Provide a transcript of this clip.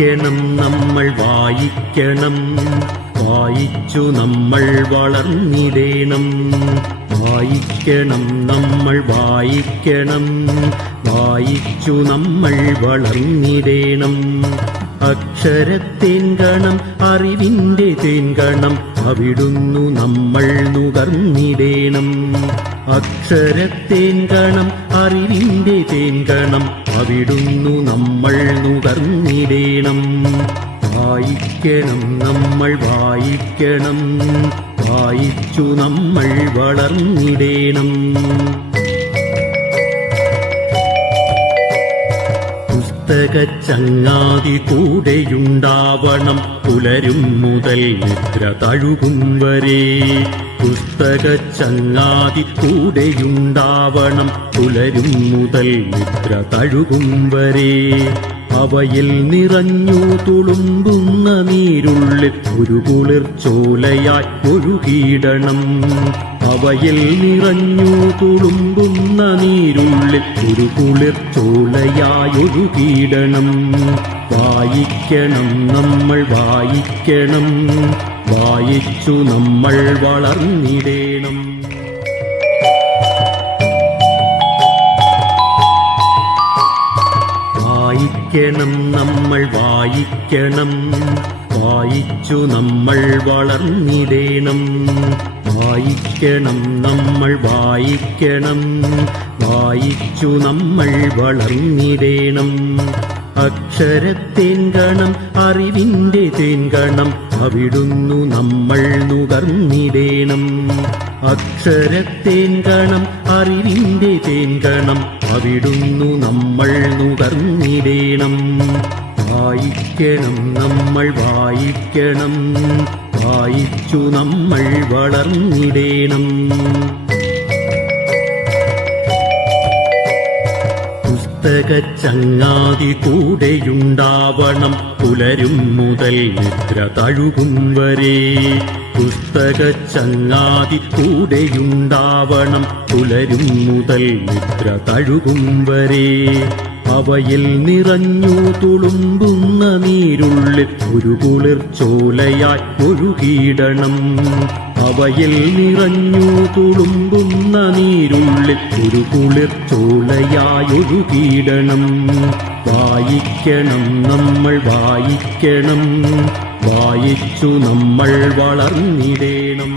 വായിക്കണം നമ്മൾ വായിക്കണം, വായിച്ചു നമ്മൾ വളർന്നിടേണം. വായിക്കണം നമ്മൾ വായിക്കണം, വായിച്ചു നമ്മൾ വളർന്നിടേണം. അക്ഷരത്തേൻകണം അറിവിന്റെ തേൻകണം, അവിടുന്നു നമ്മൾ നുകർന്നിടേണം. അക്ഷരത്തേൻകണം അറിവിന്റെ തേൻകണം, അവിടുന്നു നമ്മൾ നുകർന്നിടേണം. വായിക്കണം നമ്മൾ വായിക്കണം, വായിച്ചു നമ്മൾ വളർന്നിടേണം. പുസ്തകച്ചങ്ങാതി കൂടെയുണ്ടാവണം, പുലരും മുതൽ നിദ്ര തഴുകും വരെ. പുസ്തകച്ചങ്ങാതി കൂടെയുണ്ടാവണം, പുലരും മുതൽ നിദ്ര തഴുകും വരെ. അവയിൽ നിറഞ്ഞു തുളുമ്പുന്ന നീരുള്ളിൽ ഒരു കുളിർച്ചോലയായി ഒഴുകിയിടണം. അവയിൽ നിറഞ്ഞു തുളുമ്പുന്ന നീരുള്ളിൽ ഒരു കുളിർച്ചോലയായി ഒഴുകിയിടണം. വായിക്കണം നമ്മൾ വായിക്കണം, വായിച്ചു നമ്മൾ വളർന്നിടേണം. വായിക്കണം നമ്മൾ വായിക്കണം, വായിച്ചു നമ്മൾ വളർന്നിടേണം. വായിക്കണം നമ്മൾ വായിക്കണം, വായിച്ചു നമ്മൾ വളർന്നിടേണം. അക്ഷരത്തേൻകണം അറിവിന്റെ തേൻകണം, അവിടുന്നു നമ്മൾ നുകർന്നിടേണം. അക്ഷരത്തേൻകണം അറിവിന്റെ തേൻകണം, അവിടുന്നു നമ്മൾ നുകർന്നിടേണം. വായിക്കണം നമ്മൾ വായിക്കണം, വായിച്ചു നമ്മൾ വളർന്നിടേണം. പുസ്തകച്ചങ്ങാതി കൂടെയുണ്ടാവണം, പുലരും മുതൽ നിദ്ര തഴുകും വരെ. പുസ്തകച്ചങ്ങാതി കൂടെയുണ്ടാവണം, പുലരും മുതൽ നിദ്ര തഴുകും വരെ. അവയിൽ നിറഞ്ഞു തുളുമ്പുന്ന നീരുള്ളിൽ ഒരു കുളിർച്ചോലയായി ഒഴുകിയിടണം. അവയിൽ നിറഞ്ഞു തുളുമ്പുന്ന നീരുള്ളിൽ ഒരു കുളിർച്ചോലയായി ഒഴുകിയിടണം. വായിക്കണം നമ്മൾ വായിക്കണം, വായിച്ചു നമ്മൾ വളർന്നിടേണം.